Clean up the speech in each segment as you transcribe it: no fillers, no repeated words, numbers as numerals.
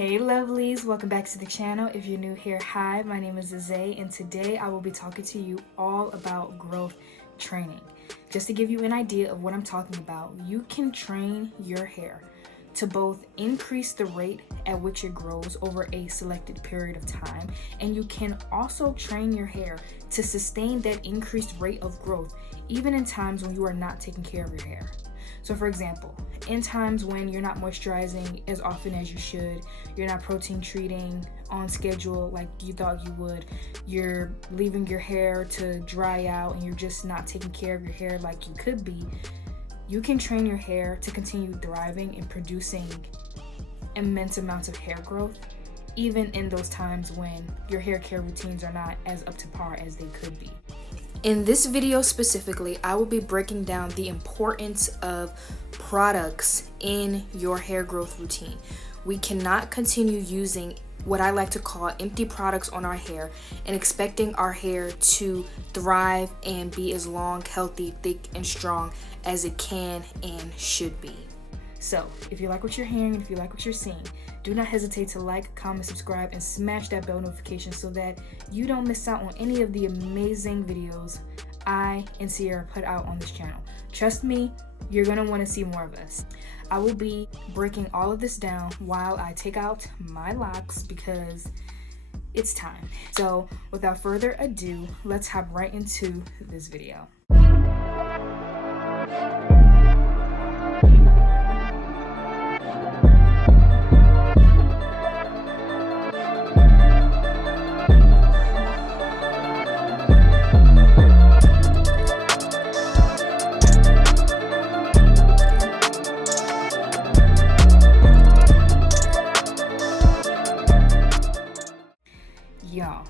Hey lovelies, welcome back to the channel. If you're new here, hi, my name is Zay, and today I will be talking to you all about growth training. Just to give you an idea of what I'm talking about, you can train your hair to both increase the rate at which it grows over a selected period of time, and you can also train your hair to sustain that increased rate of growth even in times when you are not taking care of your hair. So for example, in times when you're not moisturizing as often as you should, you're not protein treating on schedule like you thought you would, you're leaving your hair to dry out and you're just not taking care of your hair like you could be, you can train your hair to continue thriving and producing immense amounts of hair growth, even in those times when your hair care routines are not as up to par as they could be. In this video specifically, I will be breaking down the importance of products in your hair growth routine. We cannot continue using what I like to call empty products on our hair and expecting our hair to thrive and be as long, healthy, thick, and strong as it can and should be. So, if you like what you're hearing and if you like what you're seeing, do not hesitate to like, comment, subscribe, and smash that bell notification so that you don't miss out on any of the amazing videos I and Sierra put out on this channel. Trust me, you're going to want to see more of us. I will be breaking all of this down while I take out my locks because it's time. So, without further ado, let's hop right into this video. Y'all,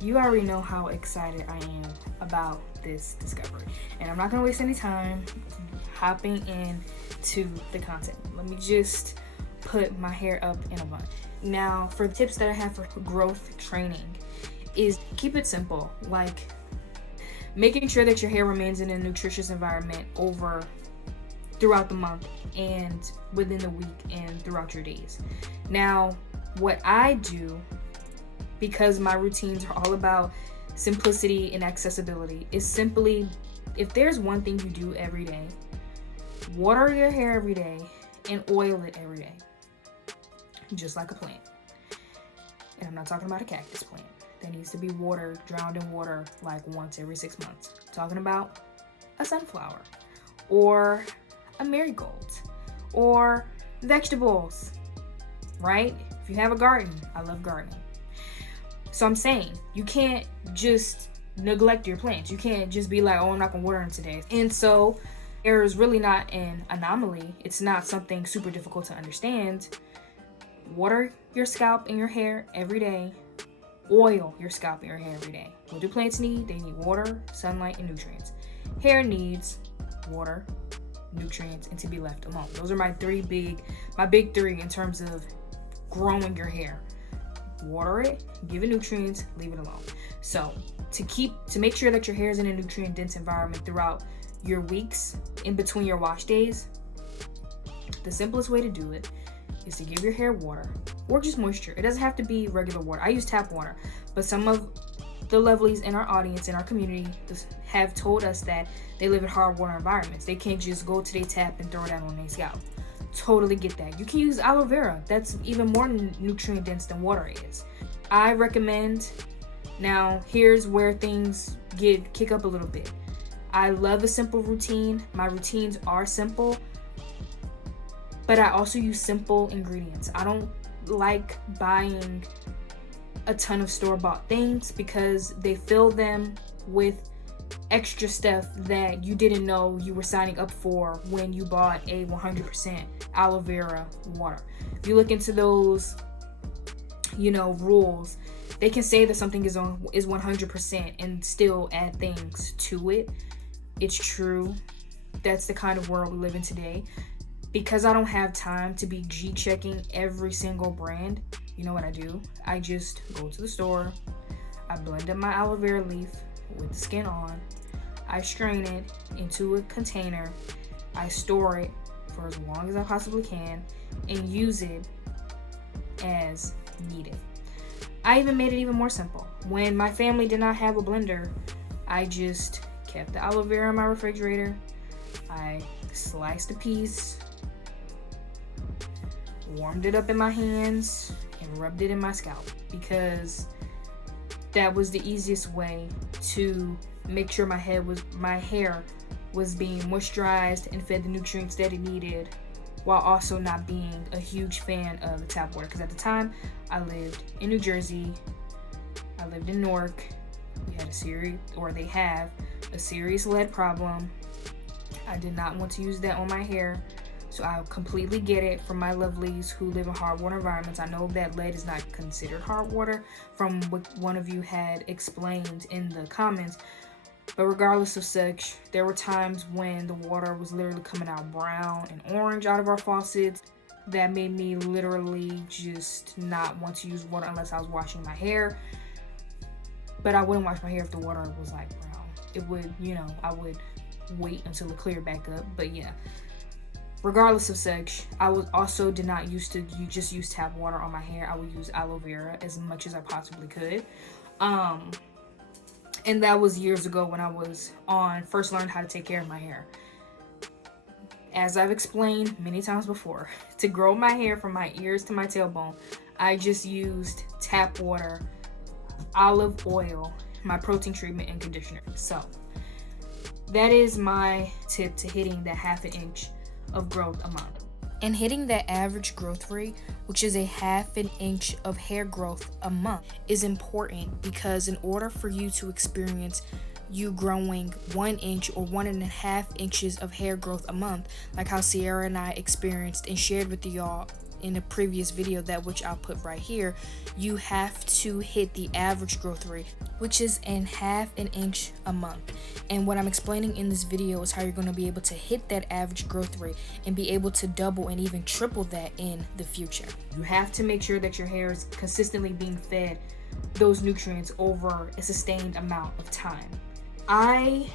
you already know how excited I am about this discovery, and I'm not gonna waste any time hopping into the content. Let me just put my hair up in a bun. Now, for the tips that I have for growth training is keep it simple, like making sure that your hair remains in a nutritious environment throughout the month and within the week and throughout your days. Now, what I do, because my routines are all about simplicity and accessibility, is simply, if there's one thing you do every day, water your hair every day and oil it every day, just like a plant. And I'm not talking about a cactus plant that needs to be watered, drowned in water like once every 6 months. I'm talking about a sunflower or a marigold or vegetables, right? If you have a garden, I love gardening. So I'm saying, you can't just neglect your plants. You can't just be like, oh, I'm not gonna water them today. And so hair is really not an anomaly. It's not something super difficult to understand. Water your scalp and your hair every day. Oil your scalp and your hair every day. What do plants need? They need water, sunlight, and nutrients. Hair needs water, nutrients, and to be left alone. Those are my big three in terms of growing your hair. Water it, give it nutrients, leave it alone. So to make sure that your hair is in a nutrient dense environment throughout your weeks in between your wash days, the simplest way to do it is to give your hair water or just moisture. It doesn't have to be regular water. I use tap water, but some of the lovelies in our audience, in our community, have told us that they live in hard water environments. They can't just go to their tap and throw it out on their scalp. Totally get that. You can use aloe vera. That's even more nutrient dense than water is. I recommend, now here's where things kick up a little bit. I love a simple routine. My routines are simple, but I also use simple ingredients. I don't like buying a ton of store-bought things because they fill them with extra stuff that you didn't know you were signing up for when you bought a 100% aloe vera water. If you look into those, rules, they can say that something is 100% and still add things to it. It's true. That's the kind of world we live in today. Because I don't have time to be G-checking every single brand, you know what I do? I just go to the store, I blend up my aloe vera leaf with the skin on, I strain it into a container, I store it for as long as I possibly can, and use it as needed. I even made it even more simple. When my family did not have a blender, I just kept the aloe vera in my refrigerator. I sliced a piece, warmed it up in my hands, and rubbed it in my scalp, because that was the easiest way to make sure my hair was being moisturized and fed the nutrients that it needed, while also not being a huge fan of the tap water. Because at the time, I lived in New Jersey, I lived in Newark. We had they have a serious lead problem. I did not want to use that on my hair, so I completely get it from my lovelies who live in hard water environments. I know that lead is not considered hard water from what one of you had explained in the comments, but regardless of such, there were times when the water was literally coming out brown and orange out of our faucets. That made me literally just not want to use water unless I was washing my hair. But I wouldn't wash my hair if the water was like brown. It would, I would wait until it cleared back up. But yeah, regardless of such, I did not used to just use tap water on my hair. I would use aloe vera as much as I possibly could. And that was years ago when I first learned how to take care of my hair. As I've explained many times before, to grow my hair from my ears to my tailbone, I just used tap water, olive oil, my protein treatment, and conditioner. So that is my tip to hitting that 1/2 inch of growth a month. And hitting that average growth rate, which is a 1/2 inch of hair growth a month, is important, because in order for you to experience you growing 1 inch or 1.5 inches of hair growth a month, like how Sierra and I experienced and shared with y'all in a previous video, that which I'll put right here, you have to hit the average growth rate, which is in 1/2 inch a month. And what I'm explaining in this video is how you're going to be able to hit that average growth rate and be able to double and even triple that in the future. You have to make sure that your hair is consistently being fed those nutrients over a sustained amount of time. I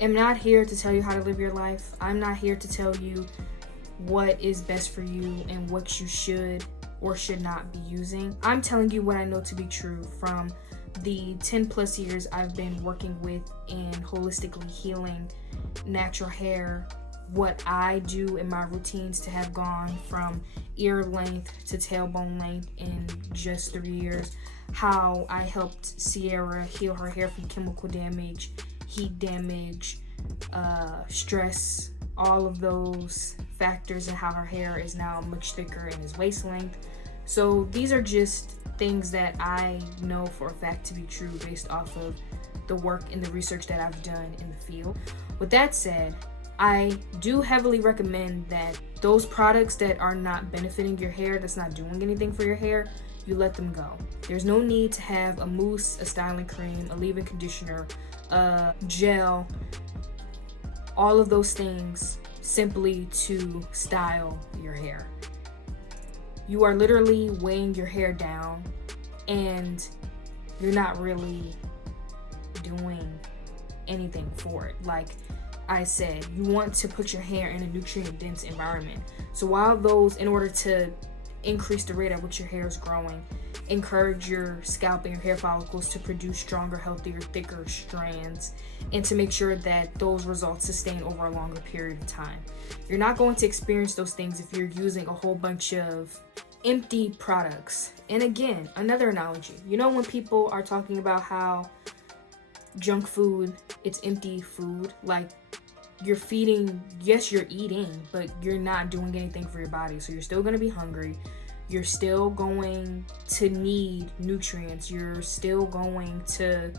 am not here to tell you how to live your life. I'm not here to tell you what is best for you and what you should or should not be using. I'm telling you what I know to be true from the 10+ years I've been working with in holistically healing natural hair, what I do in my routines to have gone from ear length to tailbone length in just 3 years, how I helped Sierra heal her hair from chemical damage, heat damage, stress, all of those factors, and how her hair is now much thicker and is waist length. So these are just things that I know for a fact to be true based off of the work and the research that I've done in the field. With that said, I do heavily recommend that those products that are not benefiting your hair, that's not doing anything for your hair, you let them go. There's no need to have a mousse, a styling cream, a leave-in conditioner, a gel, all of those things simply to style your hair. You are literally weighing your hair down and you're not really doing anything for it. Like I said, you want to put your hair in a nutrient-dense environment. So while those, in order to increase the rate at which your hair is growing, encourage your scalp and your hair follicles to produce stronger, healthier, thicker strands, and to make sure that those results sustain over a longer period of time. You're not going to experience those things if you're using a whole bunch of empty products. And again, another analogy, when people are talking about how junk food, it's empty food, like you're feeding, yes, you're eating, but you're not doing anything for your body. So you're still going to be hungry. You're still going to need nutrients. You're still going to,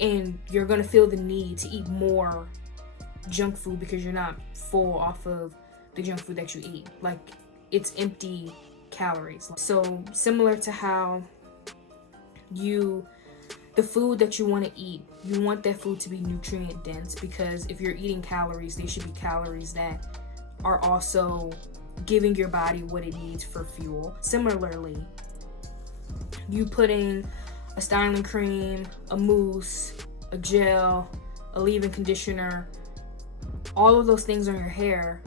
and you're going to feel the need to eat more junk food because you're not full off of the junk food that you eat. Like, it's empty calories. So similar to how the food that you want to eat, you want that food to be nutrient dense, because if you're eating calories, they should be calories that are also giving your body what it needs for fuel. Similarly, you putting a styling cream, a mousse, a gel, a leave-in conditioner, all of those things on your hair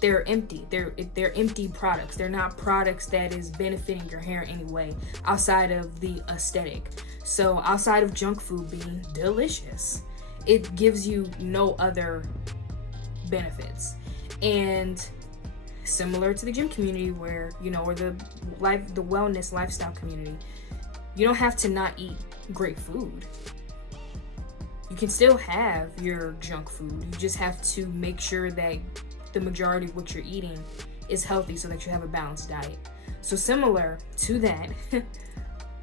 they're empty. They're empty products. They're not products that is benefiting your hair in any way outside of the aesthetic. So outside of junk food being delicious, it gives you no other benefits. And similar to the gym community, where or the wellness lifestyle community, you don't have to not eat great food. You can still have your junk food. You just have to make sure that the majority of what you're eating is healthy so that you have a balanced diet. So similar to that,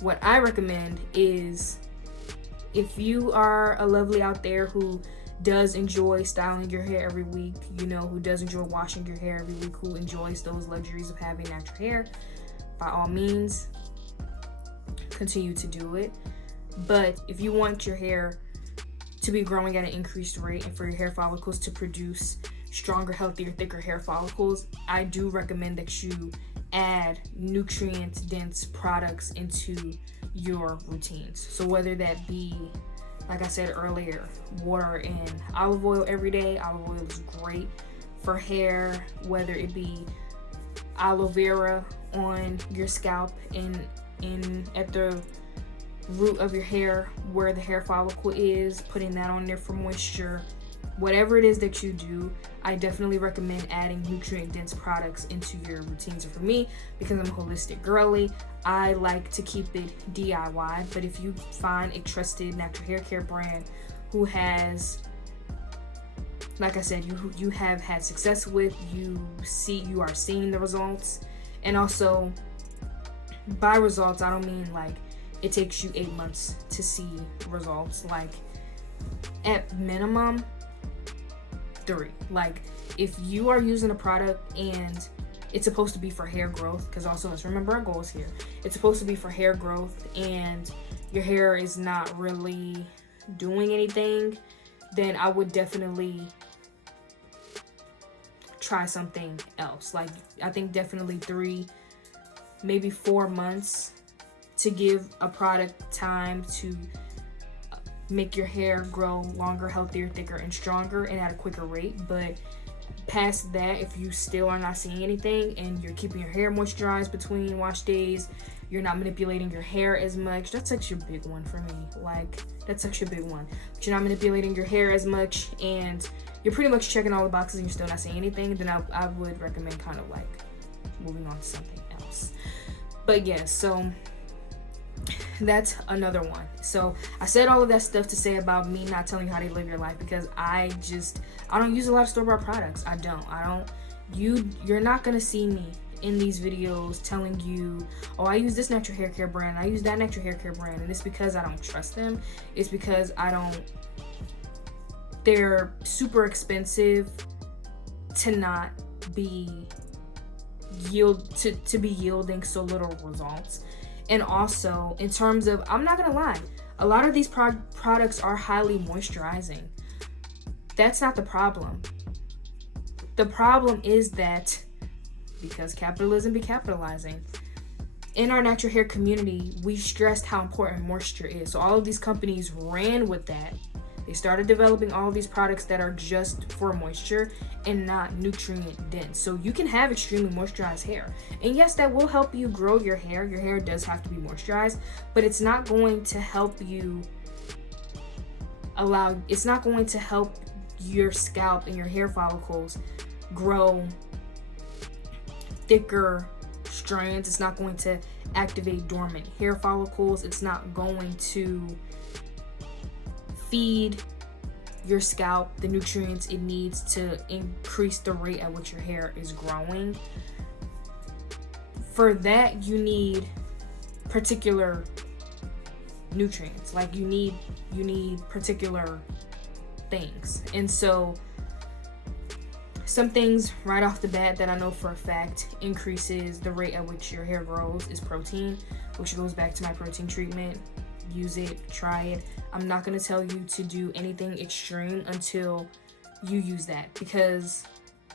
what I recommend is, if you are a lovely out there who does enjoy styling your hair every week, who does enjoy washing your hair every week, who enjoys those luxuries of having natural hair, by all means, continue to do it. But if you want your hair to be growing at an increased rate and for your hair follicles to produce stronger, healthier, thicker hair follicles, I do recommend that you add nutrient-dense products into your routines. So whether that be, like I said earlier, water and olive oil every day. Olive oil is great for hair, whether it be aloe vera on your scalp and at the root of your hair where the hair follicle is, putting that on there for moisture. Whatever it is that you do, I definitely recommend adding nutrient-dense products into your routines. And for me, because I'm a holistic girly, I like to keep it DIY. But if you find a trusted natural hair care brand who has, like I said, you have had success with, you are seeing the results. And also, by results, I don't mean like it takes you 8 months to see results. Like, at minimum, 3. Like, if you are using a product and it's supposed to be for hair growth, because also let's remember our goals here, it's supposed to be for hair growth and your hair is not really doing anything, then I would definitely try something else. Like, I think definitely 3, maybe 4 months to give a product time to make your hair grow longer, healthier, thicker, and stronger, and at a quicker rate. But past that, if you still are not seeing anything and you're keeping your hair moisturized between wash days, you're not manipulating your hair as much, that's such a big one for me. Like, that's such a big one. But you're not manipulating your hair as much and you're pretty much checking all the boxes and you're still not seeing anything, then I would recommend kind of like moving on to something else. But yeah, so that's another one. So I said all of that stuff to say about me not telling you how to live your life, because I don't use a lot of store-bought products. You're not gonna see me in these videos telling you, oh, I use this natural hair care brand, I use that natural hair care brand, and it's because I don't trust them. It's because they're super expensive to not be to be yielding so little results. And also, in terms of, I'm not gonna lie, a lot of these products are highly moisturizing. That's not the problem. The problem is that, because capitalism be capitalizing, in our natural hair community, we stressed how important moisture is. So all of these companies ran with that. They started developing all of these products that are just for moisture and not nutrient dense. So you can have extremely moisturized hair. And yes, that will help you grow your hair. Your hair does have to be moisturized, but it's not going to help you it's not going to help your scalp and your hair follicles grow thicker strands. It's not going to activate dormant hair follicles. It's not going to feed your scalp the nutrients it needs to increase the rate at which your hair is growing. For that, you need particular nutrients. Like, you need particular things. And so some things right off the bat that I know for a fact increases the rate at which your hair grows is protein, which goes back to my protein treatment. Use it, try it. I'm not going to tell you to do anything extreme until you use that, because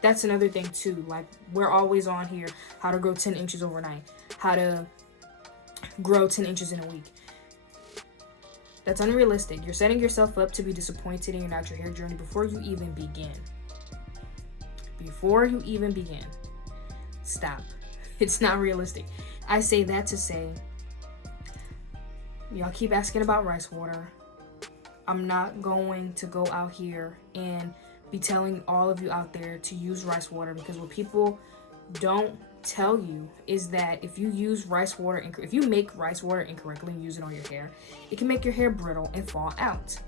that's another thing too. Like, we're always on here, how to grow 10 inches overnight, how to grow 10 inches in a week. That's unrealistic. You're setting yourself up to be disappointed in your natural hair journey before you even begin. before you even begin. Stop. It's not realistic. I say that to say, y'all keep asking about rice water. I'm not going to go out here and be telling all of you out there to use rice water, because what people don't tell you is that if you use rice water, if you make rice water incorrectly and use it on your hair, it can make your hair brittle and fall out.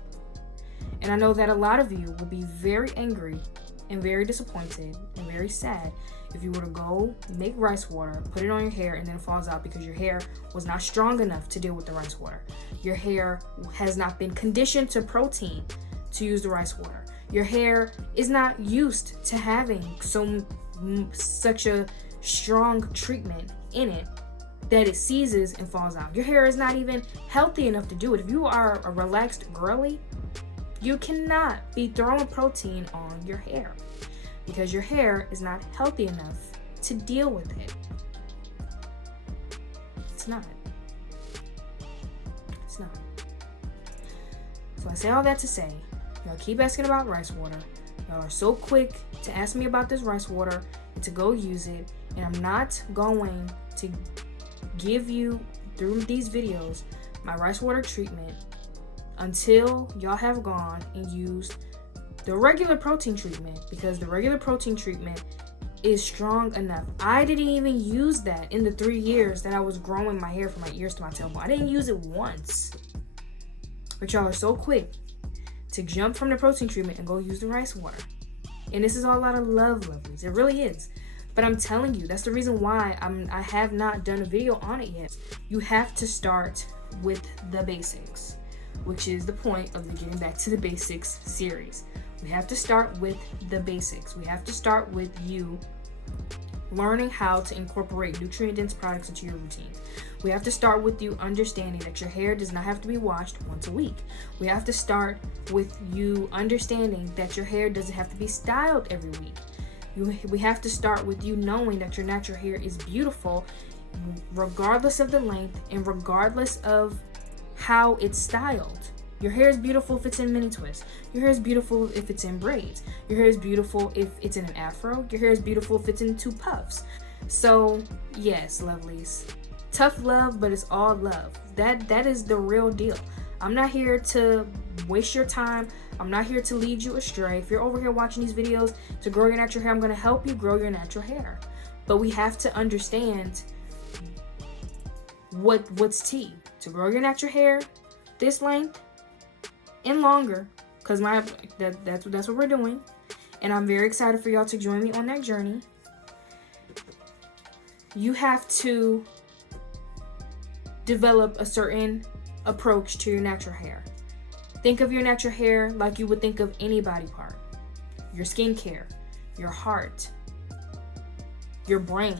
And I know that a lot of you will be very angry and very disappointed and very sad if you were to go make rice water, put it on your hair, and then it falls out because your hair was not strong enough to deal with the rice water. Your hair has not been conditioned to protein to use the rice water. Your hair is not used to having such a strong treatment in it that it seizes and falls out. Your hair is not even healthy enough to do it. If you are a relaxed girly, you cannot be throwing protein on your hair because your hair is not healthy enough to deal with it. It's not. It's not. So I say all that to say, y'all keep asking about rice water. Y'all are so quick to ask me about this rice water and to go use it. And I'm not going to give you, through these videos, my rice water treatment until y'all have gone and used the regular protein treatment, because the regular protein treatment is strong enough. I didn't even use that in the 3 years that I was growing my hair from my ears to my tailbone. I didn't use it once. But y'all are so quick to jump from the protein treatment and go use the rice water. And this is all out of love, lovelies. It really is. But I'm telling you, that's the reason why I have not done a video on it yet. You have to start with the basics, which is the point of the Getting Back to the Basics series. We have to start with the basics. We have to start with you learning how to incorporate nutrient-dense products into your routine. We have to start with you understanding that your hair does not have to be washed once a week. We have to start with you understanding that your hair doesn't have to be styled every week. We have to start with you knowing that your natural hair is beautiful regardless of the length and regardless of how it's styled. Your hair is beautiful if it's in mini twists. Your hair is beautiful if it's in braids. Your hair is beautiful if it's in an afro. Your hair is beautiful if it's in 2 puffs. So yes, lovelies, tough love, but it's all love. That is the real deal. I'm not here to waste your time. I'm not here to lead you astray. If you're over here watching these videos to grow your natural hair, I'm going to help you grow your natural hair. But we have to understand what's tea. To grow your natural hair this length and longer, because that's what we're doing. And I'm very excited for y'all to join me on that journey. You have to develop a certain approach to your natural hair. Think of your natural hair like you would think of any body part. Your skincare, your heart, your brain,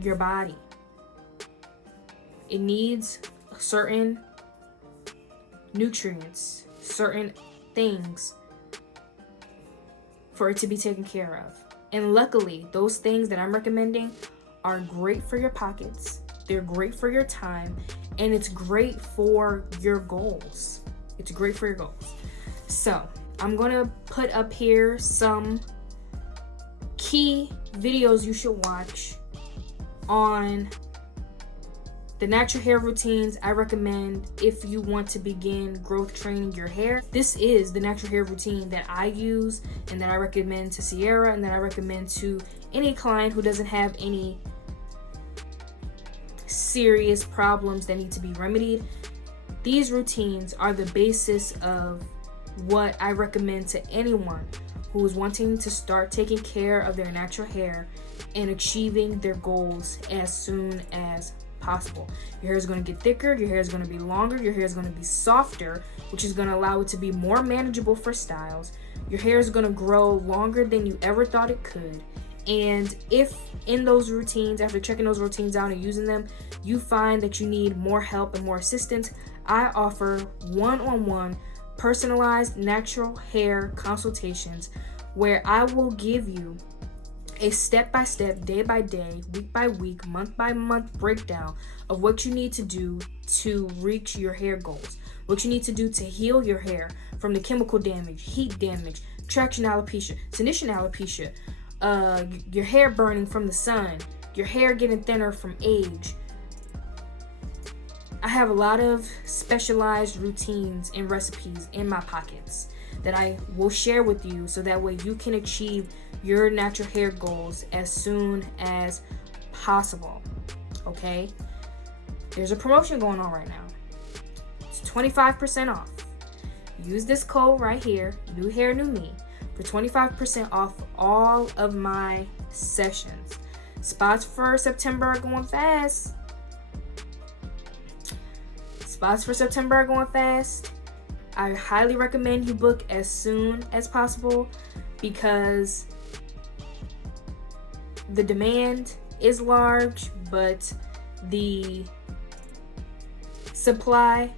your body. It needs certain nutrients, certain things for it to be taken care of. And luckily, those things that I'm recommending are great for your pockets. They're great for your time, and it's great for your goals. It's great for your goals. So I'm gonna put up here some key videos you should watch on the natural hair routines I recommend if you want to begin growth training your hair. This is the natural hair routine that I use and that I recommend to Sierra and that I recommend to any client who doesn't have any serious problems that need to be remedied. These routines are the basis of what I recommend to anyone who is wanting to start taking care of their natural hair and achieving their goals as soon as possible. Your hair is going to get thicker, your hair is going to be longer, your hair is going to be softer, which is going to allow it to be more manageable for styles. Your hair is going to grow longer than you ever thought it could. And if in those routines, after checking those routines out and using them, you find that you need more help and more assistance, I offer one-on-one personalized natural hair consultations where I will give you a step-by-step, day-by-day, week-by-week, month-by-month breakdown of what you need to do to reach your hair goals, what you need to do to heal your hair from the chemical damage, heat damage, traction alopecia, tension alopecia, your hair burning from the sun, your hair getting thinner from age. I have a lot of specialized routines and recipes in my pockets that I will share with you so that way you can achieve your natural hair goals as soon as possible. Okay? There's a promotion going on right now. It's 25% off. Use this code right here, New Hair New Me, for 25% off all of my sessions. Spots for September are going fast. Spots for September are going fast. I highly recommend you book as soon as possible because the demand is large, but the supply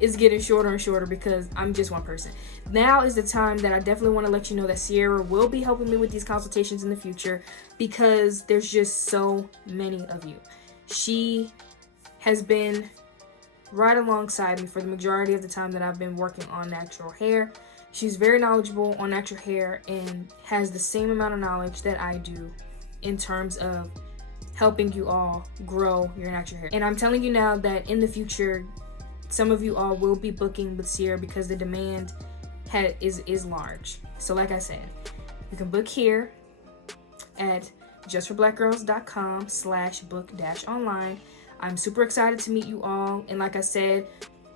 is getting shorter and shorter because I'm just one person. Now is the time that I definitely want to let you know that Sierra will be helping me with these consultations in the future because there's just so many of you. She has been right alongside me for the majority of the time that I've been working on natural hair. She's very knowledgeable on natural hair and has the same amount of knowledge that I do in terms of helping you all grow your natural hair. And I'm telling you now that in the future, some of you all will be booking with Sierra because the demand is large. So like I said, you can book here at justforblackgirls.com/book-online. I'm super excited to meet you all. And like I said,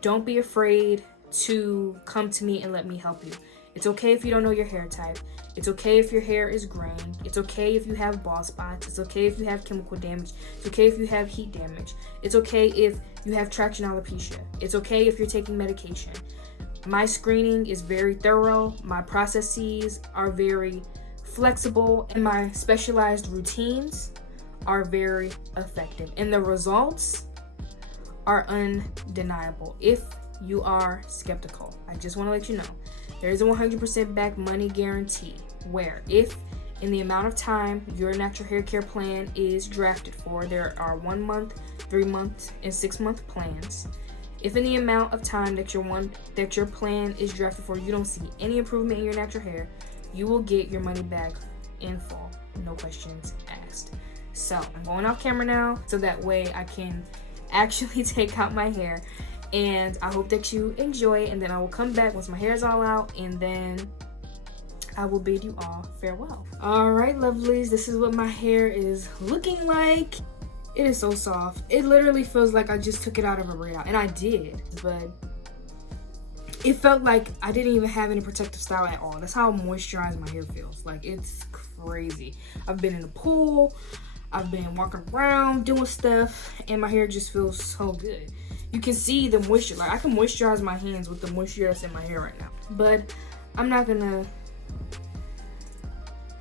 don't be afraid to come to me and let me help you. It's okay if you don't know your hair type. It's okay if your hair is graying. It's okay if you have bald spots. It's okay if you have chemical damage. It's okay if you have heat damage. It's okay if you have traction alopecia. It's okay if you're taking medication. My screening is very thorough. My processes are very flexible, and my specialized routines are very effective. And the results are undeniable if you are skeptical. I just want to let you know. There is a 100% back money guarantee where if in the amount of time your natural hair care plan is drafted for, there are 1 month, 3 month, and 6 month plans. If in the amount of time that your plan is drafted for, you don't see any improvement in your natural hair, you will get your money back in full, no questions asked. So I'm going off camera now so that way I can actually take out my hair. And I hope that you enjoy it, and then I will come back once my hair is all out, and then I will bid you all farewell. All right, lovelies, this is what my hair is looking like. It is so soft. It literally feels like I just took it out of a braid out, and I did, but it felt like I didn't even have any protective style at all. That's how moisturized my hair feels. Like, it's crazy. I've been in the pool, I've been walking around doing stuff, and my hair just feels so good. You can see the moisture. Like, I can moisturize my hands with the moisture that's in my hair right now. But I'm not gonna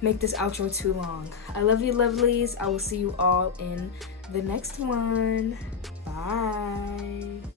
make this outro too long. I love you, lovelies. I will see you all in the next one. Bye.